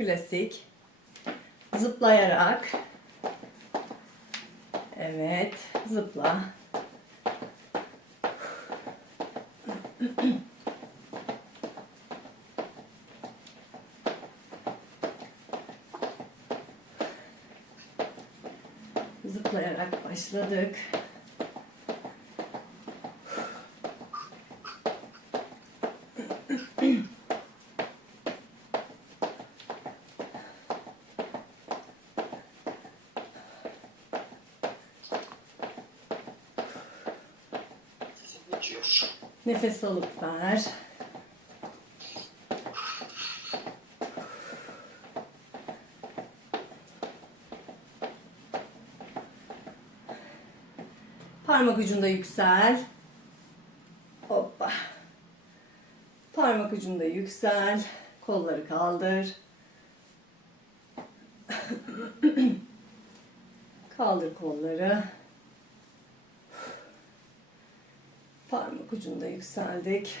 Klasik. Zıplayarak. Evet. Zıpla. Zıplayarak başladık. Geçiyor. Nefes alıp ver. Parmak ucunda yüksel. Hoppa. Parmak ucunda yüksel. Kolları kaldır. kaldır kolları. Parmak ucunda yükseldik.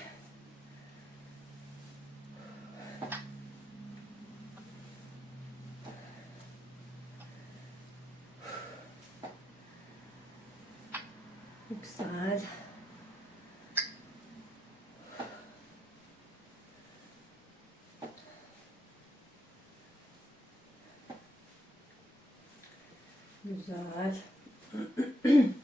Yüksel. Güzel.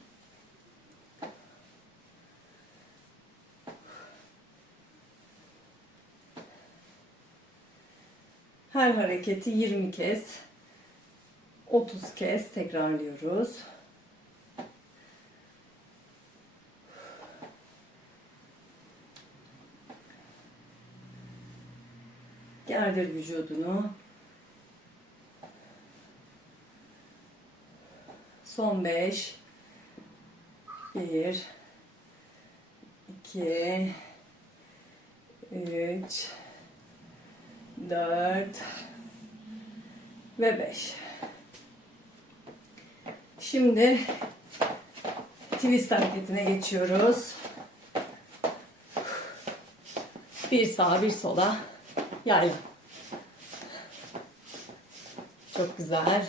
Her hareketi 20 kez, 30 kez tekrarlıyoruz. Gerdir vücudunu. Son 5 1 2 3 4 ve 5. Şimdi twist hareketine geçiyoruz. Bir sağa bir sola yayla. Çok güzel.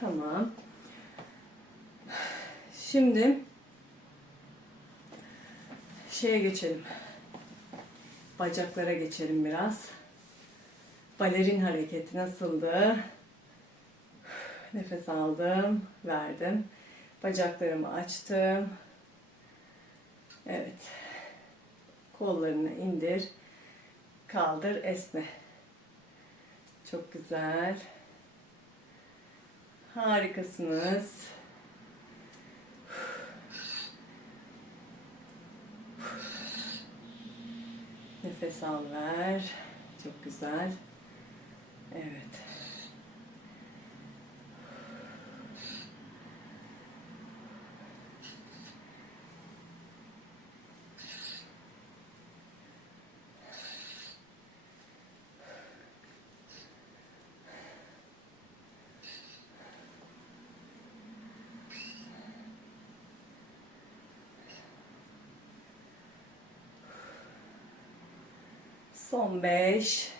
Tamam. Şimdi şeye geçelim. Bacaklara geçelim biraz. Balerin hareketi nasıldı? Nefes aldım, verdim. Bacaklarımı açtım. Evet. Kollarını indir. Kaldır, esne. Çok güzel. Harikasınız. Nefes al ver. Çok güzel. Evet. Son 5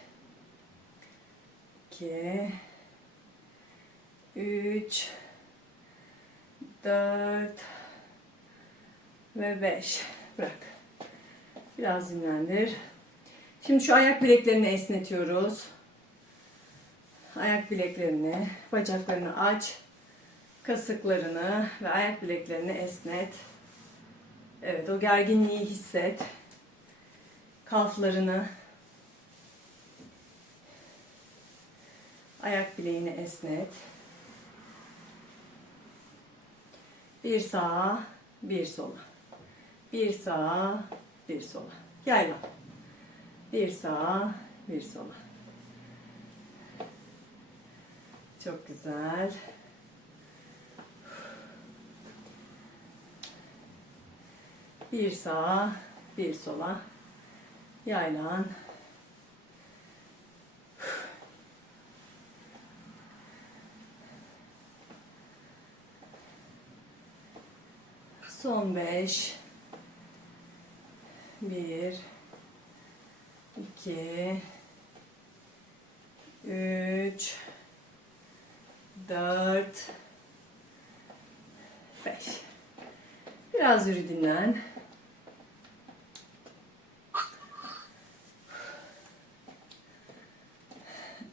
2 3 4 ve 5 bırak. Biraz dinlendir. Şimdi şu ayak bileklerini esnetiyoruz. Ayak bileklerini, bacaklarını aç. Kasıklarını ve ayak bileklerini esnet. Evet, o gerginliği hisset. Kalflarını Ayak bileğini esnet. Bir sağa, bir sola. Bir sağa, bir sola. Yayla. Bir sağa, bir sola. Çok güzel. Bir sağa, bir sola. Yaylan. Son beş. Bir. iki, Üç. Dört. Beş. Biraz yürü dinlen.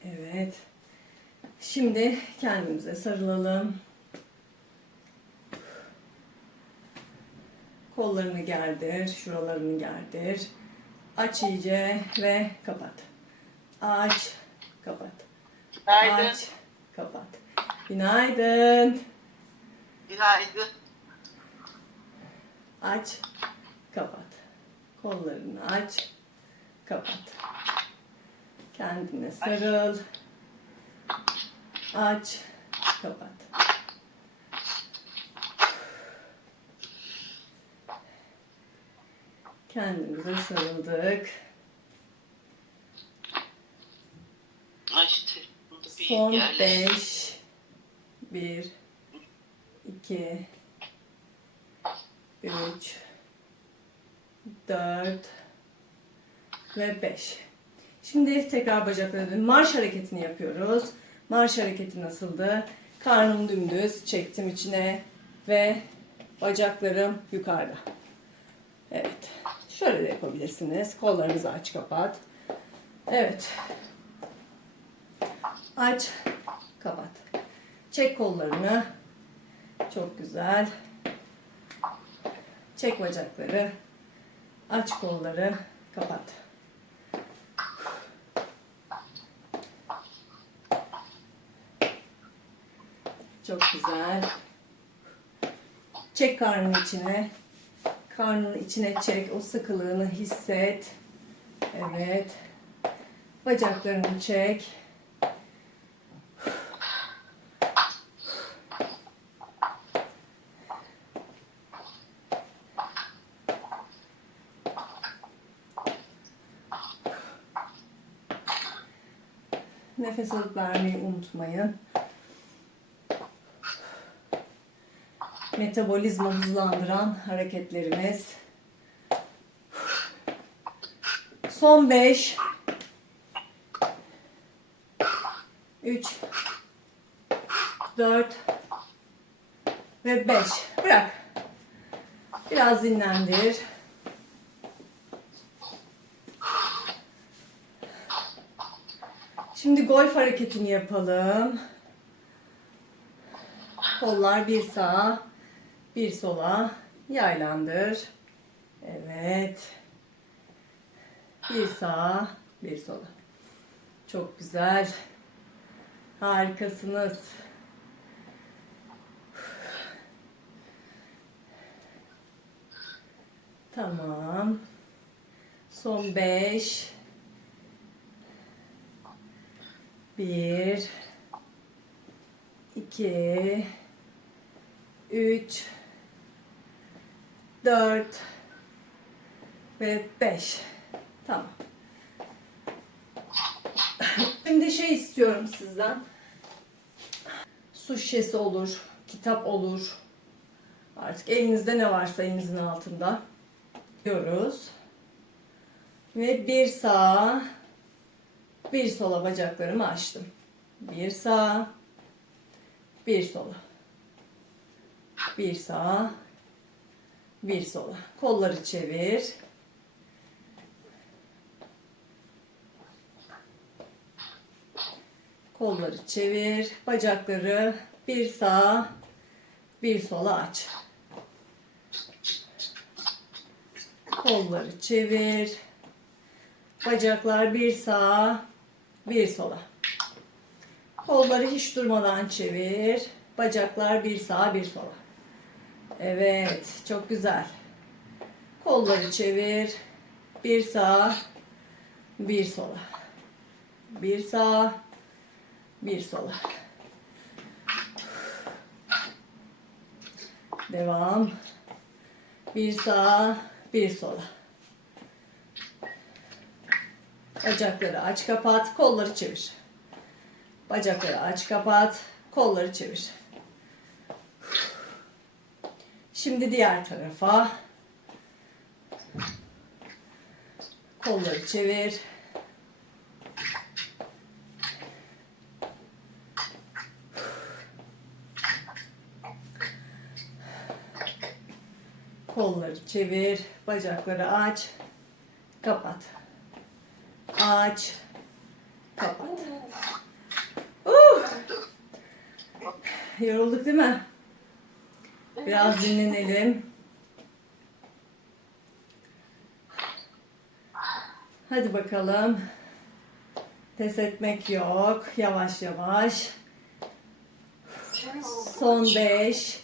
Evet. Şimdi kendimize sarılalım. Kollarını gerdir, şuralarını gerdir. Aç iyice ve kapat. Aç, kapat. Günaydın. Aç, kapat. Günaydın. Günaydın. Aç, kapat. Kollarını aç, kapat. Kendine sarıl. Aç, kapat. Kendimize sarıldık. İşte bir Son. 5 1 2 3 4 ve 5. Şimdi tekrar bacaklara dön. Marş hareketini yapıyoruz. Marş hareketi nasıldı? Karnım dümdüz çektim içine ve bacaklarım yukarıda. Şöyle de yapabilirsiniz. Kollarınızı aç kapat. Evet. Aç, kapat. Çek kollarını. Çok güzel. Çek bacakları. Aç kolları, kapat. Çok güzel. Çek karnın içine. Karnın içine çek. O sıkılığını hisset. Evet. Bacaklarını çek. Nefes alıp vermeyi unutmayın. Metabolizma hızlandıran hareketlerimiz. Son 5 3 4 ve 5. Bırak. Biraz dinlendir. Şimdi golf hareketini yapalım. Kollar bir sağa, bir sola yaylandır. Evet. Bir sağa, bir sola. Çok güzel. Harikasınız. Tamam. Son beş. Bir, iki, üç, dört ve beş. Tamam. Şimdi şey istiyorum sizden. Su şişesi olur, kitap olur. Artık elinizde ne varsa elinizin altında. Diyoruz. Ve bir sağa, bir sola bacaklarımı açtım. Bir sağa, bir sola. Bir sağa, bir sola. Kolları çevir. Kolları çevir. Bacakları bir sağa, bir sola aç. Kolları çevir. Bacaklar bir sağa, bir sola. Kolları hiç durmadan çevir. Bacaklar bir sağa, bir sola. Evet, çok güzel. Kolları çevir. Bir sağa, Bir sola. Bir sağa. Bir sola. Devam. Bir sağa, bir sola. Bacakları aç kapat, kolları çevir. Bacakları aç kapat, kolları çevir. Şimdi diğer tarafa. Kolları çevir. Kolları çevir, bacakları aç, kapat. Aç, kapat. Uh! Yorulduk değil mi? Biraz dinlenelim. Hadi bakalım. Pes etmek yok. Yavaş yavaş. Son 5.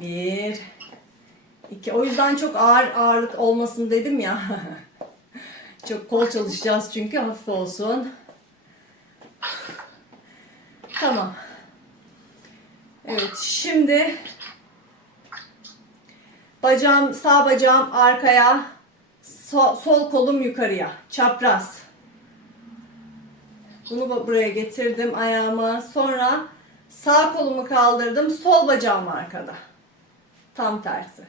1 2 O yüzden çok ağır ağırlık olmasın dedim ya. çok kol çalışacağız çünkü hafif olsun. Tamam. Evet, şimdi bacağım sağ bacağım arkaya, sol, sol kolum yukarıya, çapraz. Bunu bu- buraya getirdim ayağıma. Sonra sağ kolumu kaldırdım, sol bacağım arkada. Tam tersi.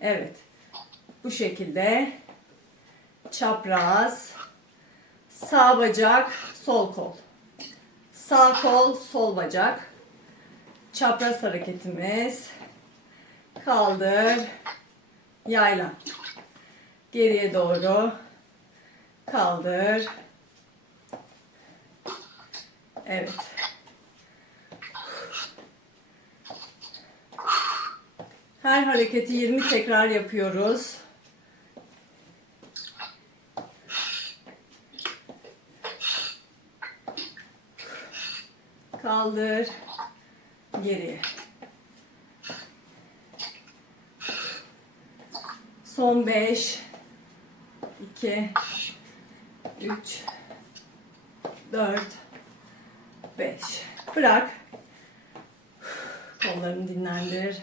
Evet. Bu şekilde çapraz, sağ bacak, sol kol. Sağ kol, sol bacak. Çapraz hareketimiz. Kaldır. Yaylan. Geriye doğru. Kaldır. Evet. Her hareketi 20 tekrar yapıyoruz. Kaldır. Geriye. Son 5 2 3 4 5 Bırak. Kollarını dinlendir.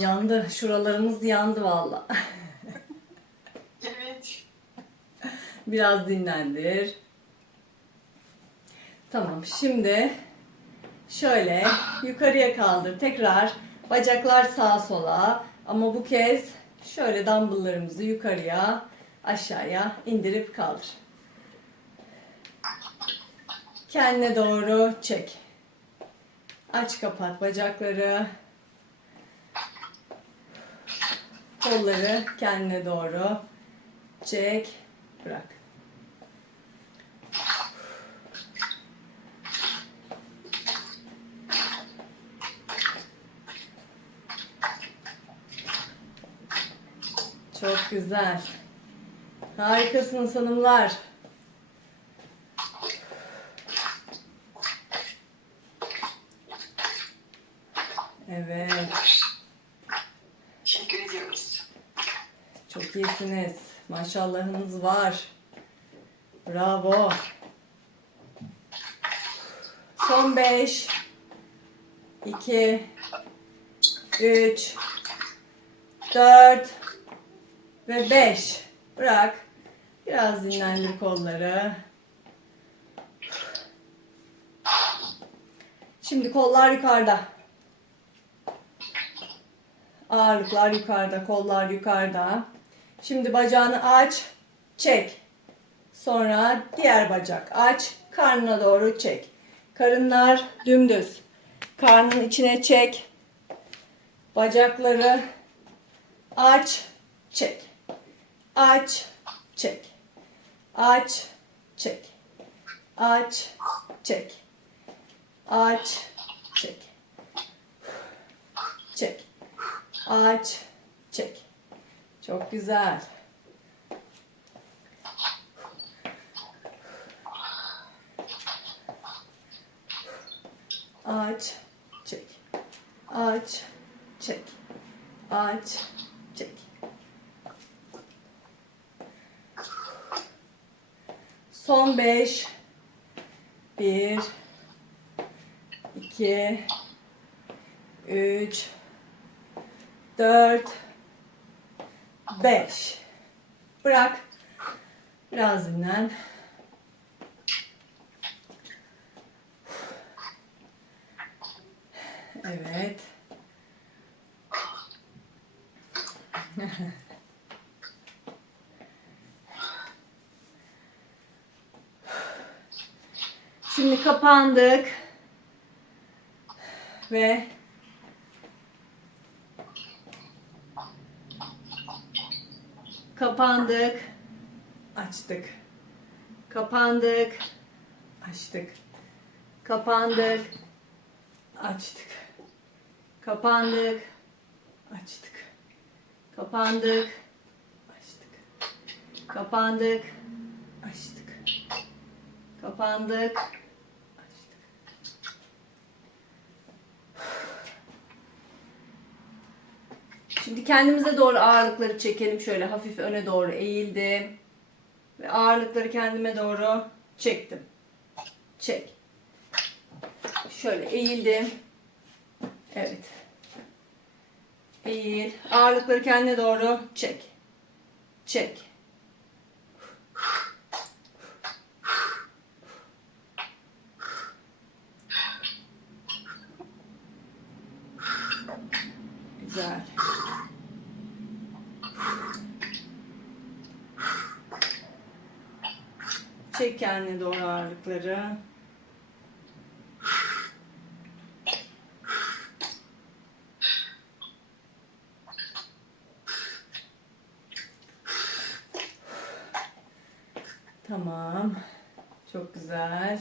Yandı. Şuralarımız yandı valla. Evet. Biraz dinlendir. Tamam. Şimdi şöyle yukarıya kaldır. Tekrar bacaklar sağa sola ama bu kez şöyle dumbbelllarımızı yukarıya aşağıya indirip kaldır. Kendine doğru çek. Aç kapat bacakları. Kolları kendine doğru çek. Bırak. Çok güzel. Harikasınız hanımlar. Evet. Teşekkür ediyoruz. Çok iyisiniz. Maşallahınız var. Bravo. Son 5 2 3 4 ve 5. Bırak. Biraz dinlendir kolları. Şimdi kollar yukarıda. Ağırlıklar yukarıda, kollar yukarıda. Şimdi bacağını aç, çek. Sonra diğer bacak aç, karnına doğru çek. Karınlar dümdüz. Karnın içine çek. Bacakları aç, çek. Aç, çek. Aç, çek. Aç, çek. Aç, çek. Çek. Aç, çek. Çok güzel. Aç, çek. Aç, çek. Aç, çek. Son 5. 1 2 3 4 5 Bırak. Biraz dinlen. Evet. Şimdi kapandık. Ve kapandık. Açtık. Kapandık. Açtık. Kapandık. Açtık. Kapandık. Açtık. Kapandık. Açtık. Kapandık. Açtık. Kapandık. Şimdi kendimize doğru ağırlıkları çekelim. Şöyle hafif öne doğru eğildim. Ve ağırlıkları kendime doğru çektim. Çek. Şöyle eğildim. Evet. Eğil. Ağırlıkları kendine doğru çek. Çek. Güzel. Çek kendine doğru ağırlıkları. Tamam. Çok güzel.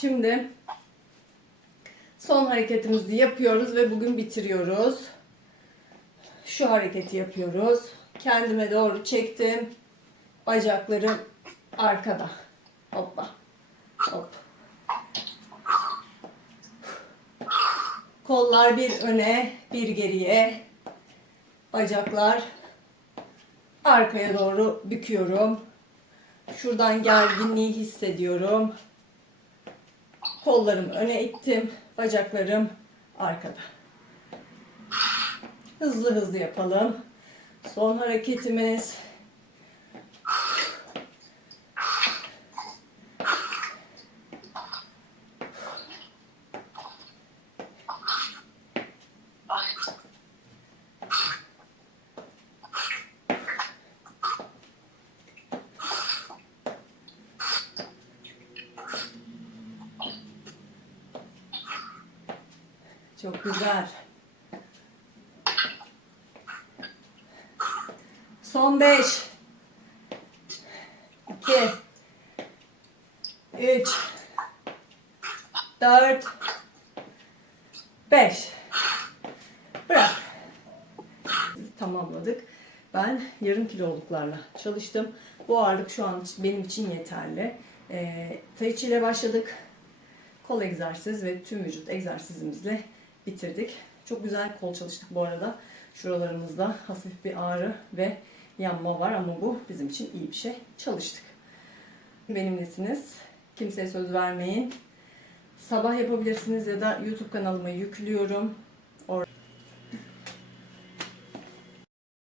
Şimdi son hareketimizi yapıyoruz ve bugün bitiriyoruz. Şu hareketi yapıyoruz. Kendime doğru çektim. Bacaklarım arkada. Hoppa. Hop. Kollar bir öne, bir geriye. Bacaklar arkaya doğru büküyorum. Şuradan gerginliği hissediyorum. Kollarımı öne ittim. Bacaklarım arkada. Hızlı hızlı yapalım. Son hareketimiz. Çok güzel. Son 5 2 3 4 5 Bırak. Tamamladık. Ben yarım kiloluklarla çalıştım. Bu ağırlık şu an benim için yeterli. Ee, tai chi ile başladık. Kol egzersiz ve tüm vücut egzersizimizle bitirdik. Çok güzel kol çalıştık bu arada. Şuralarımızda hafif bir ağrı ve yanma var ama bu bizim için iyi bir şey. Çalıştık. Benimlesiniz. Kimseye söz vermeyin. Sabah yapabilirsiniz ya da YouTube kanalıma yüklüyorum.